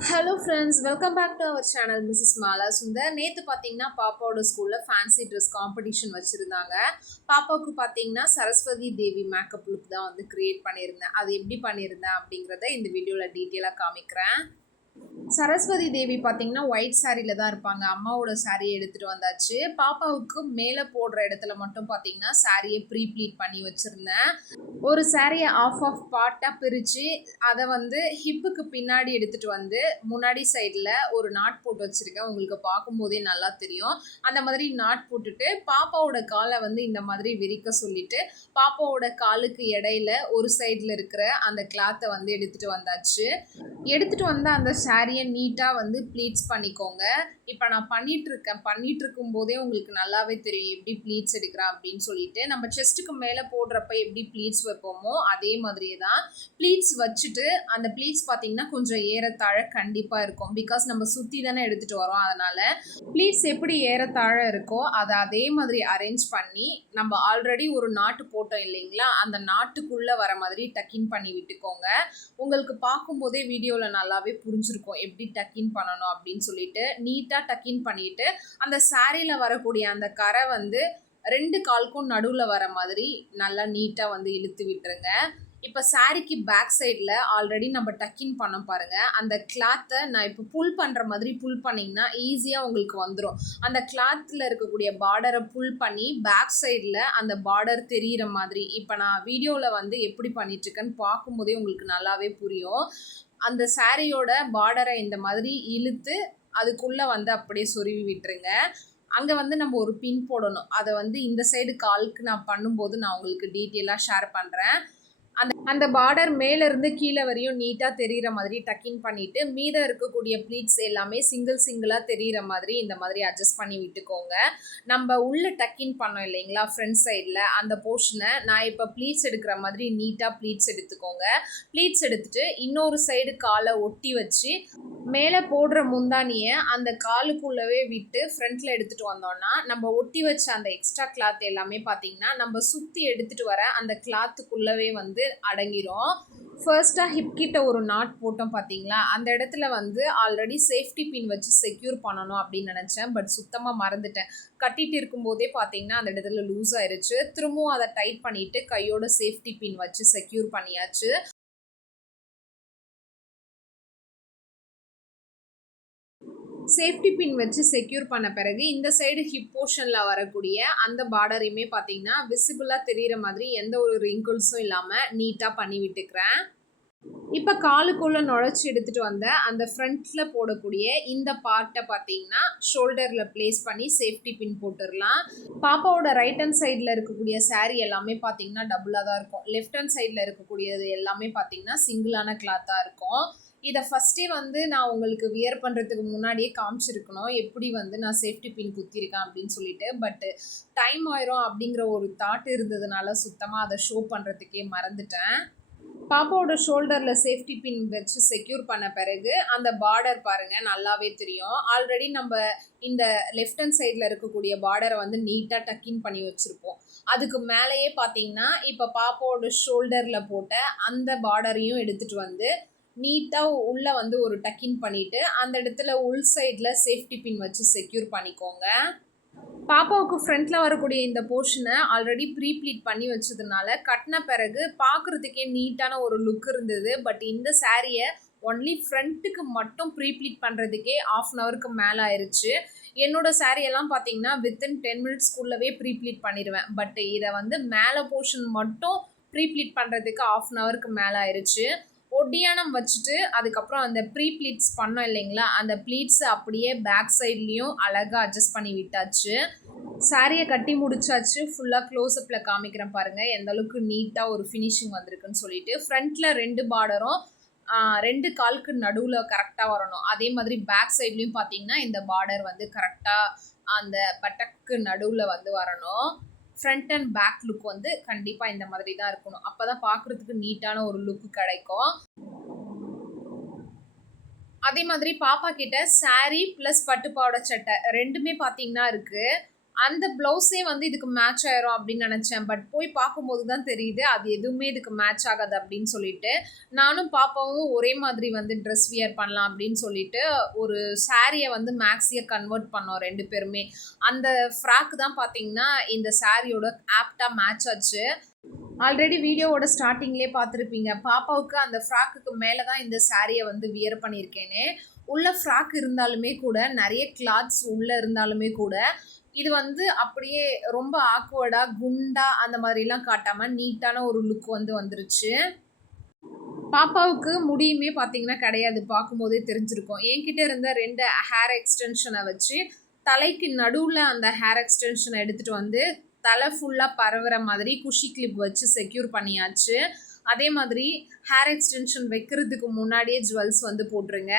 Hello friends, welcome back to our channel MRS.MALASUNDAR. நேத்து பாத்தீங்கன்னா பாப்பாவோட ஸ்கூல்ல ஃபேன்சி ட்ரெஸ் காம்படிஷன் வச்சிருந்தாங்க. பாப்பாவுக்கு பாத்தீங்கன்னா சரஸ்வதி தேவி மேக்கப் லுக் தான் வந்து கிரியேட் பண்ணியிருந்தேன். அது எப்படி பண்ணியிருந்தேன் அப்படிங்கிறத இந்த வீடியோல டீட்டெயிலாக காமிக்கிறேன். சரஸ்வதி தேவி பார்த்தீங்கன்னா ஒயிட் சாரியில் தான் இருப்பாங்க. அம்மாவோட சாரியை எடுத்துகிட்டு வந்தாச்சு. பாப்பாவுக்கு மேலே போடுற இடத்துல மட்டும் பார்த்தீங்கன்னா சாரியை ப்ரீ ப்ளீட் பண்ணி வச்சுருந்தேன். ஒரு சாரியை ஆஃப் பார்ட்டாக பிரித்து அதை வந்து ஹிப்புக்கு பின்னாடி எடுத்துகிட்டு வந்து முன்னாடி சைடில் ஒரு நாட் போட்டு வச்சுருக்கேன். உங்களுக்கு பார்க்கும்போதே நல்லா தெரியும். அந்த மாதிரி நாட் போட்டுட்டு பாப்பாவோட காலை வந்து இந்த மாதிரி விரிக்க சொல்லிவிட்டு பாப்பாவோட காலுக்கு இடையில ஒரு சைடில் இருக்கிற அந்த கிளாத்தை வந்து எடுத்துகிட்டு வந்தாச்சு. எடுத்துகிட்டு வந்த அந்த சாரியை நீட்டாக வந்து ப்ளீட்ஸ் பண்ணிக்கோங்க. இப்போ நான் பண்ணிட்டு இருக்கும் போதே உங்களுக்கு நல்லாவே தெரியும் எப்படி ப்ளீட்ஸ் எடுக்கிறேன் அப்படின்னு சொல்லிட்டு. நம்ம செஸ்ட்டுக்கு மேலே போடுறப்ப எப்படி ப்ளீட்ஸ் வைப்போமோ அதே மாதிரியே தான் ப்ளீட்ஸ் வச்சுட்டு அந்த ப்ளீட்ஸ் பார்த்தீங்கன்னா கொஞ்சம் ஏறத்தாழ கண்டிப்பாக இருக்கும். பிகாஸ் நம்ம சுற்றி தானே எடுத்துகிட்டு வரோம். அதனால் ப்ளீட்ஸ் எப்படி ஏறத்தாழ இருக்கோ அதை அதே மாதிரி அரேஞ்ச் பண்ணி நம்ம ஆல்ரெடி ஒரு நாட்டு போட்டோம் இல்லைங்களா, அந்த நாட்டுக்குள்ளே வர மாதிரி டக்கின் பண்ணி விட்டுக்கோங்க. உங்களுக்கு பார்க்கும்போதே வீடியோவில் நல்லாவே புரிஞ்சிருக்கும் எப்படி டக்கின் பண்ணணும் அப்படின்னு சொல்லிட்டு. நீட்டாக டக்கின் பண்ணிட்டு அந்த சாரியில் வரக்கூடிய அந்த கரை வந்து 2 காலுக்கும் நடுவில் வர மாதிரி நல்லா நீட்டாக வந்து இழுத்து விட்டுருங்க. இப்போ சாரிக்கு பேக் சைடில் ஆல்ரெடி நம்ம டக்கின் பண்ண பாருங்கள். அந்த கிளாத்தை நான் இப்போ புல் பண்ணுற மாதிரி புல் பண்ணிங்கன்னா ஈஸியாக உங்களுக்கு வந்துடும். அந்த கிளாத்தில் இருக்கக்கூடிய பார்டரை புல் பண்ணி பேக் சைடில் அந்த பார்டர் தெரிகிற மாதிரி இப்போ நான் வீடியோவில் வந்து எப்படி பண்ணிட்டுருக்கேன்னு பார்க்கும்போதே உங்களுக்கு நல்லாவே புரியும். அந்த சாரியோட பார்டரை இந்த மாதிரி இழுத்து அதுக்குள்ளே வந்து அப்படியே சொருவி விட்டுருங்க. அங்கே வந்து நம்ம ஒரு பின் போடணும். அதை வந்து இந்த சைடு காலுக்கு நான் பண்ணும்போது நான் உங்களுக்கு டீட்டெயிலாக ஷேர் பண்ணுறேன். அந்த பார்டர் மேலேருந்து கீழே வரையும் நீட்டாக தெரிகிற மாதிரி டக்கின் பண்ணிவிட்டு மீதம் இருக்கக்கூடிய ப்ளீட்ஸ் எல்லாமே சிங்கிளாக தெரிகிற மாதிரி இந்த மாதிரி அட்ஜஸ்ட் பண்ணி விட்டுக்கோங்க. நம்ம உள்ளே டக்கின் பண்ணோம் இல்லைங்களா ஃப்ரண்ட் சைடில், அந்த போர்ஷனை நான் இப்போ ப்ளீட்ஸ் எடுக்கிற மாதிரி நீட்டாக ப்ளீட்ஸ் எடுத்துக்கோங்க. ப்ளீட்ஸ் எடுத்துகிட்டு இன்னொரு சைடு காலை ஒட்டி வச்சு மேலே போடுற முந்தானியை அந்த காலுக்குள்ளவே விட்டு ஃப்ரண்ட்டில் எடுத்துகிட்டு வந்தோம்னா நம்ம ஒட்டி வச்ச அந்த எக்ஸ்ட்ரா கிளாத் எல்லாமே பார்த்திங்கன்னா நம்ம சுற்றி எடுத்துகிட்டு வர அந்த கிளாத்துக்குள்ளவே வந்து அடங்கிரும். ஃபர்ஸ்ட்டாக ஹிப் கிட்ட ஒரு நாட் போட்டோம் பார்த்தீங்களா, அந்த இடத்துல வந்து ஆல்ரெடி சேஃப்டி பின் வச்சு செக்யூர் பண்ணணும் அப்படின்னு நினச்சேன். பட் சுத்தமாக மறந்துட்டேன். கட்டிட்டு இருக்கும்போதே பார்த்தீங்கன்னா அந்த இடத்துல லூஸ் ஆயிடுச்சு. திரும்பவும் அதை டைட் பண்ணிவிட்டு கையோட சேஃப்டி பின் வச்சு செக்யூர் பண்ணியாச்சு. சேஃப்டி பின் வச்சு செக்யூர் பண்ண பிறகு இந்த சைடு ஹிப் போர்ஷனில் வரக்கூடிய அந்த பார்டரையுமே பார்த்தீங்கன்னா விசிபிளாக தெரிகிற மாதிரி எந்த ஒரு ரிங்கிள்ஸும் இல்லாமல் நீட்டாக பண்ணி விட்டுக்கிறேன். இப்போ காலுக்குள்ளே நுழைச்சி எடுத்துகிட்டு வந்த அந்த ஃப்ரண்ட்டில் போடக்கூடிய இந்த பார்ட்டை பார்த்தீங்கன்னா ஷோல்டரில் ப்ளேஸ் பண்ணி சேஃப்டி பின் போட்டுடலாம். பாப்பாவோட ரைட் ஹேண்ட் சைடில் இருக்கக்கூடிய சாரீ எல்லாமே பார்த்தீங்கன்னா டபுளாக தான் இருக்கும். லெஃப்ட் ஹேண்ட் சைடில் இருக்கக்கூடியது எல்லாமே பார்த்தீங்கன்னா சிங்கிளான கிளாத்தாக இருக்கும். இதை ஃபஸ்ட்டே வந்து நான் உங்களுக்கு வியர் பண்ணுறதுக்கு முன்னாடியே காமிச்சிருக்கணும் எப்படி வந்து நான் சேஃப்டி பின் குத்திருக்கேன் அப்படின்னு சொல்லிட்டு. பட்டு டைம் ஆயிரும் அப்படிங்கிற ஒரு தாட் இருந்ததுனால சுத்தமாக அதை ஷோ பண்ணுறதுக்கே மறந்துட்டேன். பாப்பாவோட ஷோல்டரில் சேஃப்டி பின் வச்சு செக்யூர் பண்ண பிறகு அந்த பார்டர் பாருங்கள் நல்லாவே தெரியும். ஆல்ரெடி நம்ம இந்த லெஃப்ட் ஹேண்ட் சைடில் இருக்கக்கூடிய பார்டரை வந்து நீட்டாக டக்கின் பண்ணி வச்சுருப்போம். அதுக்கு மேலேயே பார்த்தீங்கன்னா இப்போ பாப்பாவோட ஷோல்டரில் போட்ட அந்த பார்டரையும் எடுத்துகிட்டு வந்து நீட்டாக உள்ளே வந்து ஒரு டக்கின் பண்ணிவிட்டு அந்த இடத்துல உள் சைடில் சேஃப்டி பின் வச்சு செக்யூர் பண்ணிக்கோங்க. பாப்பாவுக்கு ஃப்ரண்ட்டில் வரக்கூடிய இந்த போர்ஷனை ஆல்ரெடி ப்ரீ ப்ளீட் பண்ணி வச்சதுனால கட்டின பிறகு பார்க்குறதுக்கே நீட்டான ஒரு லுக் இருந்தது. பட் இந்த சாரியை ஒன்லி ஃப்ரண்ட்டுக்கு மட்டும் ப்ரீ ப்ளீட் பண்ணுறதுக்கே 1/2 ஹவருக்கு மேலே ஆயிடுச்சு. என்னோடய சாரியெல்லாம் பார்த்தீங்கன்னா வித்தின் 10 மினிட்ஸ்க்குள்ளவே ப்ரீ ப்ளீட் பண்ணிடுவேன். பட் இதை வந்து மேலே போர்ஷன் மட்டும் ப்ரீ ப்ளீட் பண்ணுறதுக்கு 1/2 ஹவருக்கு மேலே ஆயிடுச்சு. ஒட்டியானம் வச்சுட்டு அதுக்கப்புறம் அந்த ப்ரீ ப்ளீட்ஸ் பண்ணோம் இல்லைங்களா, அந்த ப்ளீட்ஸை அப்படியே பேக் சைட்லேயும் அழகாக அட்ஜஸ்ட் பண்ணி விட்டாச்சு. சாரியை கட்டி முடிச்சாச்சு. ஃபுல்லாக க்ளோஸ்அப்பில் காமிக்கிறேன் பாருங்கள் எந்த அளவுக்கு நீட்டாக ஒரு ஃபினிஷிங் வந்திருக்குன்னு சொல்லிட்டு. ஃப்ரண்ட்டில் 2 பார்டரும் 2 காலுக்கு நடுவில் கரெக்டாக வரணும். அதே மாதிரி பேக் சைட்லேயும் பார்த்தீங்கன்னா இந்த பார்டர் வந்து கரெக்டாக அந்த பட்டக்கு நடுவில் வந்து வரணும். ஃப்ரண்ட் அண்ட் பேக் லுக் வந்து கண்டிப்பாக இந்த மாதிரி தான் இருக்கணும். அப்போ தான் பார்க்குறதுக்கு நீட்டான ஒரு லுக் கிடைக்கும். அதே மாதிரி பாப்பா கிட்ட சாரீ ப்ளஸ் பட்டுப்பாவோட சட்டை ரெண்டுமே பார்த்தீங்கன்னா இருக்குது. அந்த ப்ளவுஸே வந்து இதுக்கு மேட்ச் ஆயிரும் அப்படின்னு நினச்சேன். பட் போய் பார்க்கும்போது தான் தெரியுது அது எதுவுமே இதுக்கு மேட்ச் ஆகாது அப்படின்னு சொல்லிட்டு, நானும் பாப்பாவும் ஒரே மாதிரி வந்து ட்ரெஸ் வியர் பண்ணலாம் அப்படின்னு சொல்லிட்டு ஒரு சாரியை வந்து மேக்ஸியை கன்வெர்ட் பண்ணோம் 2 பேருமே. அந்த ஃப்ராக் தான் பார்த்தீங்கன்னா இந்த சாரியோட ஆப்டாக மேட்ச் ஆச்சு. ஆல்ரெடி வீடியோவோட ஸ்டார்டிங்லேயே பார்த்துருப்பீங்க, பாப்பாவுக்கு அந்த ஃப்ராக்குக்கு மேலே தான் இந்த சாரியை வந்து வியர் பண்ணியிருக்கேனே. உள்ள ஃப்ராக் இருந்தாலுமே கூட, நிறைய கிளாத்ஸ் உள்ளே இருந்தாலுமே கூட, இது வந்து அப்படியே ரொம்ப ஆக்வர்டாக குண்டா அந்த மாதிரிலாம் காட்டாமல் நீட்டான ஒரு லுக் வந்து வந்துருச்சு. பாப்பாவுக்கு முடியுமே பார்த்தீங்கன்னா கிடையாது, பார்க்கும்போதே தெரிஞ்சிருக்கும். என்கிட்ட இருந்த 2 ஹேர் எக்ஸ்டென்ஷனை வச்சு தலைக்கு நடுவில் அந்த ஹேர் எக்ஸ்டென்ஷனை எடுத்துகிட்டு வந்து தலை ஃபுல்லாக பரவுற மாதிரி குஷி கிளிப் வச்சு செக்யூர் பண்ணியாச்சு. அதே மாதிரி ஹேர் எக்ஸ்டென்ஷன் வைக்கிறதுக்கு முன்னாடியே ஜுவல்ஸ் வந்து போட்டுருங்க.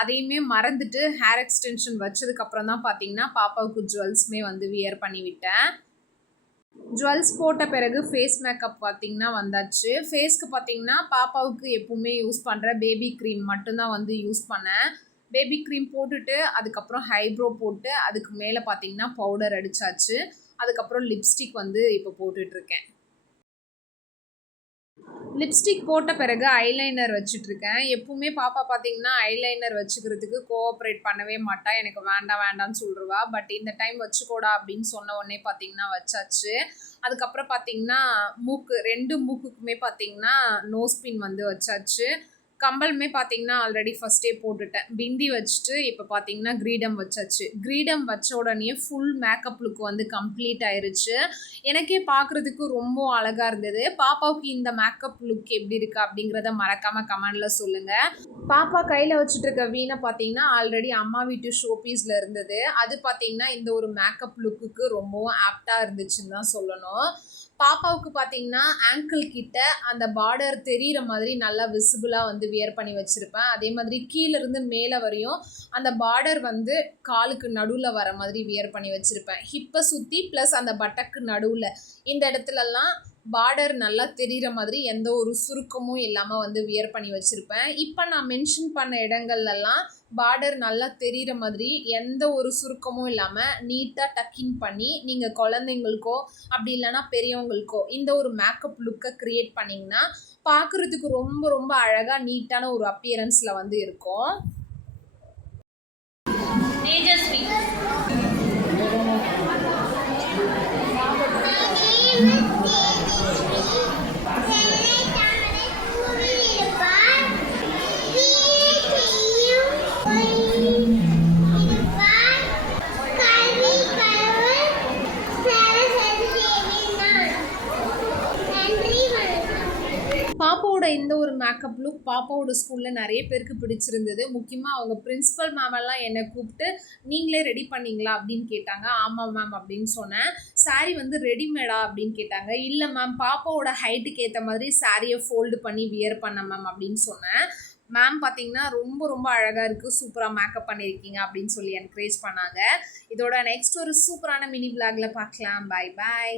அதையுமே மறந்துட்டு ஹேர் எக்ஸ்டென்ஷன் வச்சதுக்கப்புறம் தான் பார்த்தீங்கன்னா பாப்பாவுக்கு ஜுவல்ஸுமே வந்து வியர் பண்ணிவிட்டேன். ஜுவல்ஸ் போட்ட பிறகு ஃபேஸ் மேக்கப் பார்த்தீங்கன்னா வந்தாச்சு. ஃபேஸ்க்கு பார்த்தீங்கன்னா பாப்பாவுக்கு எப்பவுமே யூஸ் பண்ணுற பேபி க்ரீம் மட்டும்தான் வந்து யூஸ் பண்ணேன். பேபி க்ரீம் போட்டுட்டு அதுக்கப்புறம் ஹைப்ரோ போட்டு அதுக்கு மேலே பார்த்தீங்கன்னா பவுடர் அடித்தாச்சு. அதுக்கப்புறம் லிப்ஸ்டிக் வந்து இப்போ போட்டுட்ருக்கேன். லிப்ஸ்டிக் போட்ட பிறகு ஐலைனர் வச்சுட்ருக்கேன். எப்பவுமே பாப்பா பார்த்தீங்கன்னா ஐலைனர் வச்சுக்கிறதுக்கு கோஆப்ரேட் பண்ணவே மாட்டா, எனக்கு வேண்டாம் வேண்டாம்னு சொல்லிடுவா. பட் இந்த டைம் வச்சுக்கோடா அப்படின்னு சொன்ன உடனே பார்த்தீங்கன்னா வச்சாச்சு. அதுக்கப்புறம் பார்த்தீங்கன்னா 2 மூக்குக்குமே பார்த்தீங்கன்னா நோஸ் பின் வந்து வச்சாச்சு. கம்பலுமே பார்த்தீங்கன்னா ஆல்ரெடி ஃபஸ்ட்டே போட்டுட்டேன். பிந்தி வச்சுட்டு இப்போ பார்த்தீங்கன்னா கிரீடம் வச்சாச்சு. கிரீடம் வச்ச உடனே ஃபுல் மேக்கப் லுக் வந்து கம்ப்ளீட் ஆயிருச்சு. எனக்கே பார்க்குறதுக்கு ரொம்ப அழகாக இருந்தது. பாப்பாவுக்கு இந்த மேக்கப் லுக் எப்படி இருக்குது அப்படிங்கிறத மறக்காமல் கமெண்டில் சொல்லுங்கள். பாப்பா கையில் வச்சுட்டு இருக்க வீணை பார்த்தீங்கன்னா ஆல்ரெடி அம்மா வீட்டு ஷோ பீஸில் இருந்தது. அது பார்த்தீங்கன்னா இந்த ஒரு மேக்கப் லுக்குக்கு ரொம்பவும் ஆப்டாக இருந்துச்சுன்னு தான் சொல்லணும். பாப்பாவுக்கு பார்த்தீங்கன்னா ஆங்கிள் கிட்ட அந்த பார்டர் தெரிகிற மாதிரி நல்லா விசிபிளாக வந்து வியர் பண்ணி வச்சுருப்பேன். அதே மாதிரி கீழேருந்து மேலே வரையும் அந்த பார்டர் வந்து காலுக்கு நடுவில் வர மாதிரி வியர் பண்ணி வச்சுருப்பேன். ஹிப்பை சுற்றி ப்ளஸ் அந்த பட்டக்கு நடுவில் இந்த இடத்துலலாம் பார்டர் நல்லா தெரிகிற மாதிரி எந்த ஒரு சுருக்கமும் இல்லாமல் வந்து வியர் பண்ணி வச்சுருப்பேன். இப்போ நான் மென்ஷன் பண்ண இடங்கள்லாம் பார்டர் நல்லா தெரிகிற மாதிரி எந்த ஒரு சுருக்கமும் இல்லாமல் நீட்டாக டக்கின் பண்ணி நீங்கள் குழந்தைங்களுக்கோ அப்படி இல்லைனா பெரியவங்களுக்கோ இந்த ஒரு மேக்கப் லுக்கை க்ரியேட் பண்ணிங்கன்னா பார்க்குறதுக்கு ரொம்ப ரொம்ப அழகாக நீட்டான ஒரு அப்பியரன்ஸில் வந்து இருக்கும். பாப்பாவோட இந்த ஒரு மேக்கப் லுக் பாப்பாவோட ஸ்கூலில் நிறைய பேருக்கு பிடிச்சிருந்தது. முக்கியமாக அவங்க பிரின்ஸிபல் மேமெல்லாம் என்னை கூப்பிட்டு நீங்களே ரெடி பண்ணிங்களா அப்படின்னு கேட்டாங்க. ஆமாம் மேம் அப்படின்னு சொன்னேன். சாரீ வந்து ரெடிமேடா அப்படின்னு கேட்டாங்க. இல்லை மேம், பாப்பாவோட ஹைட்டுக்கு ஏற்ற மாதிரி சாரியை ஃபோல்டு பண்ணி வியர் பண்ண மேம் அப்படின்னு சொன்னேன். மேம் பார்த்தீங்கன்னா ரொம்ப ரொம்ப அழகாக இருக்குது, சூப்பராக மேக்கப் பண்ணியிருக்கீங்க அப்படின்னு சொல்லி என்கரேஜ் பண்ணாங்க. இதோட நெக்ஸ்ட் ஒரு சூப்பரான மினி விளாகில் பார்க்கலாம். பாய் பாய்.